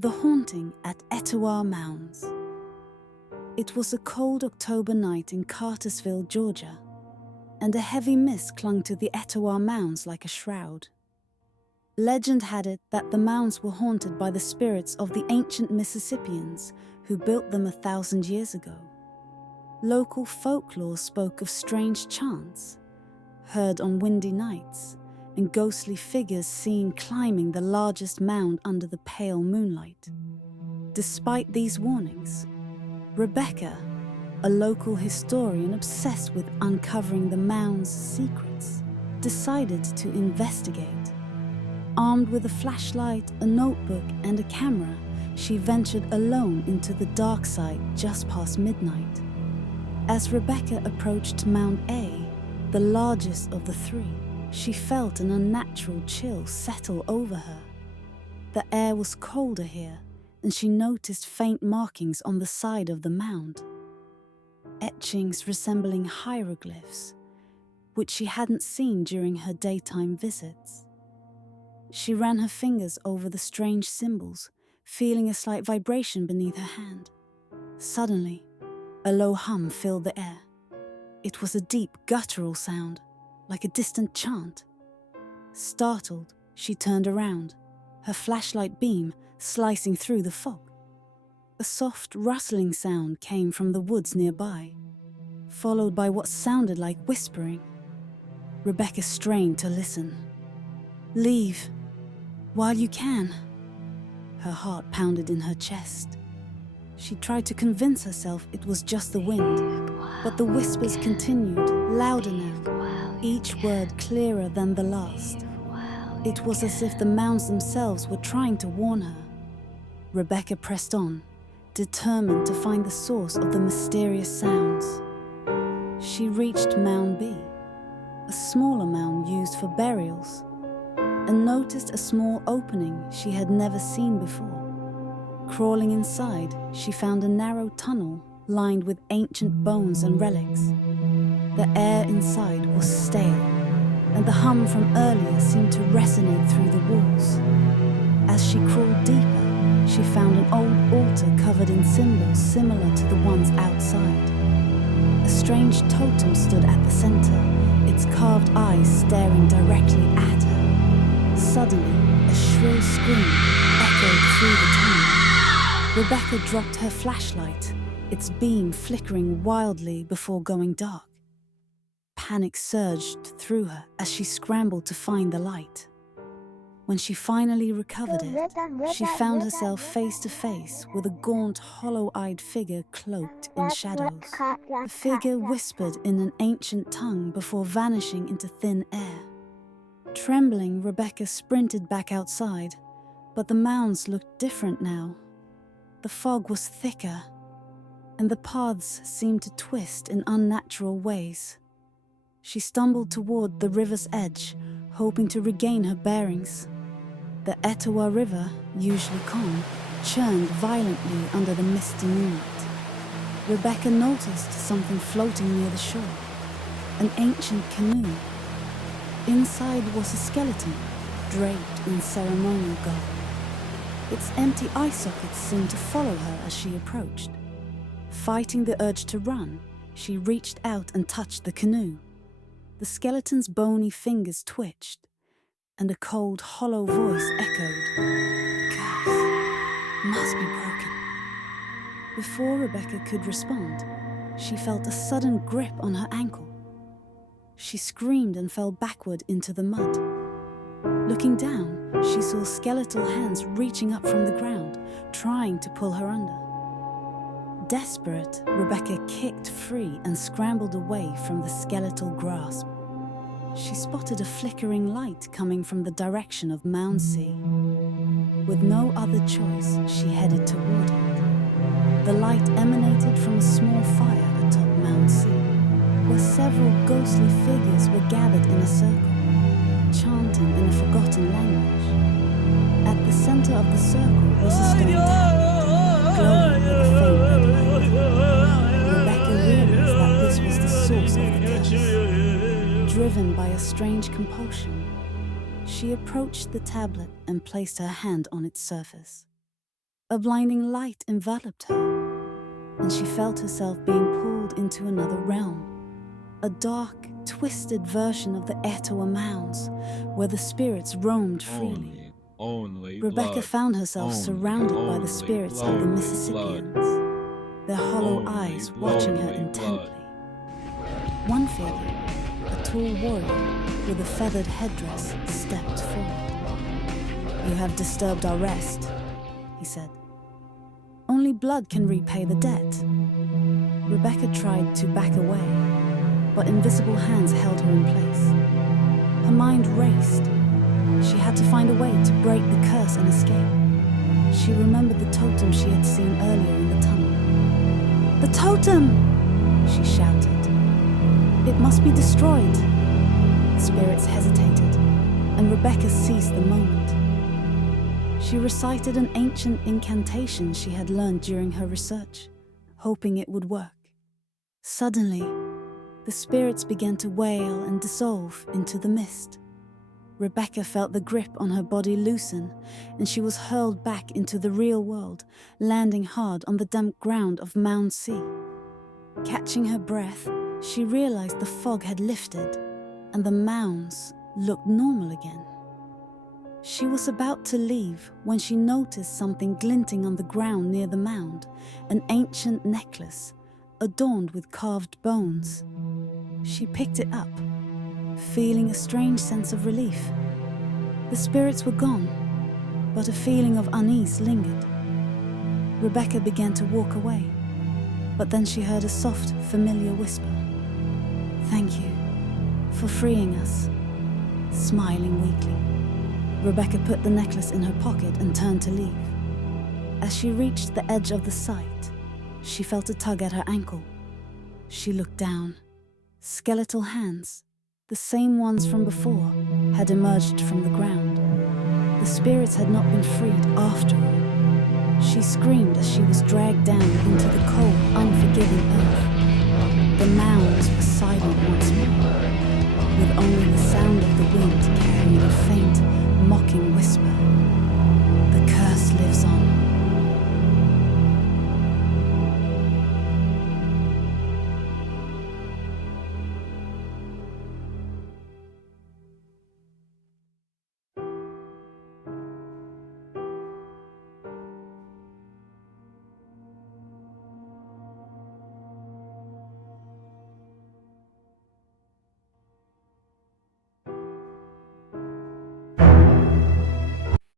The Haunting at Etowah Mounds. It was a cold October night in Cartersville, Georgia, and a heavy mist clung to the Etowah Mounds like a shroud. Legend had it that the mounds were haunted by the spirits of the ancient Mississippians who built them 1,000 years ago. Local folklore spoke of strange chants, heard on windy nights, and ghostly figures seen climbing the largest mound under the pale moonlight. Despite these warnings, Rebecca, a local historian obsessed with uncovering the mound's secrets, decided to investigate. Armed with a flashlight, a notebook, and a camera, she ventured alone into the dark side just past midnight. As Rebecca approached Mound A, the largest of the three, she felt an unnatural chill settle over her. The air was colder here, and she noticed faint markings on the side of the mound. Etchings resembling hieroglyphs, which she hadn't seen during her daytime visits. She ran her fingers over the strange symbols, feeling a slight vibration beneath her hand. Suddenly, a low hum filled the air. It was a deep, guttural sound, like a distant chant. Startled, she turned around, her flashlight beam slicing through the fog. A soft, rustling sound came from the woods nearby, followed by what sounded like whispering. Rebecca strained to listen. "Leave, while you can." Her heart pounded in her chest. She tried to convince herself it was just the wind, but the whispers continued, louder now, each word clearer than the last. It was as if the mounds themselves were trying to warn her. Rebecca pressed on, determined to find the source of the mysterious sounds. She reached Mound B, a smaller mound used for burials, and noticed a small opening she had never seen before. Crawling inside, she found a narrow tunnel lined with ancient bones and relics. The air inside was stale, and the hum from earlier seemed to resonate through the walls. As she crawled deeper, she found an old altar covered in symbols similar to the ones outside. A strange totem stood at the center, its carved eyes staring directly at her. Suddenly, a shrill scream echoed through the tunnel. Rebecca dropped her flashlight, its beam flickering wildly before going dark. Panic surged through her as she scrambled to find the light. When she finally recovered it, she found herself face to face with a gaunt, hollow-eyed figure cloaked in shadows. The figure whispered in an ancient tongue before vanishing into thin air. Trembling, Rebecca sprinted back outside, but the mounds looked different now. The fog was thicker, and the paths seemed to twist in unnatural ways. She stumbled toward the river's edge, hoping to regain her bearings. The Etowah River, usually calm, churned violently under the misty moonlight. Rebecca noticed something floating near the shore, an ancient canoe. Inside was a skeleton, draped in ceremonial garb. Its empty eye sockets seemed to follow her as she approached. Fighting the urge to run, she reached out and touched the canoe. The skeleton's bony fingers twitched, and a cold, hollow voice echoed, "Curse must be broken." Before Rebecca could respond, she felt a sudden grip on her ankle. She screamed and fell backward into the mud. Looking down, she saw skeletal hands reaching up from the ground, trying to pull her under. Desperate, Rebecca kicked free and scrambled away from the skeletal grasp. She spotted a flickering light coming from the direction of Mound C. With no other choice, she headed toward it. The light emanated from a small fire atop Mound C, where several ghostly figures were gathered in a circle, chanting in a forgotten language. At the center of the circle was a stone tablet, glowing with a faint red light. Rebecca realized that this was the source of the curse. Driven by a strange compulsion, she approached the tablet and placed her hand on its surface. A blinding light enveloped her, and she felt herself being pulled into another realm. A dark, twisted version of the Etowah Mounds, where the spirits roamed freely. Only Rebecca blood. found herself surrounded by the spirits of the Mississippians, their hollow eyes watching her intently. One figure, a tall warrior with a feathered headdress, stepped forward. "You have disturbed our rest," he said. "Only blood can repay the debt." Rebecca tried to back away, but invisible hands held her in place. Her mind raced. She had to find a way to break the curse and escape. She remembered the totem she had seen earlier in the tunnel. "The totem!" she shouted. "It must be destroyed." The spirits hesitated, and Rebecca seized the moment. She recited an ancient incantation she had learned during her research, hoping it would work. Suddenly, the spirits began to wail and dissolve into the mist. Rebecca felt the grip on her body loosen, and she was hurled back into the real world, landing hard on the damp ground of Mound Sea. Catching her breath, she realized the fog had lifted, and the mounds looked normal again. She was about to leave when she noticed something glinting on the ground near the mound, an ancient necklace, adorned with carved bones. She picked it up, feeling a strange sense of relief. The spirits were gone, but a feeling of unease lingered. Rebecca began to walk away, but then she heard a soft, familiar whisper. "Thank you for freeing us," smiling weakly. Rebecca put the necklace in her pocket and turned to leave. As she reached the edge of the site, she felt a tug at her ankle. She looked down. Skeletal hands, the same ones from before, had emerged from the ground. The spirits had not been freed after all. She screamed as she was dragged down into the cold, unforgiving earth. The mounds were silent once more, with only the sound of the wind carrying a faint, mocking whisper.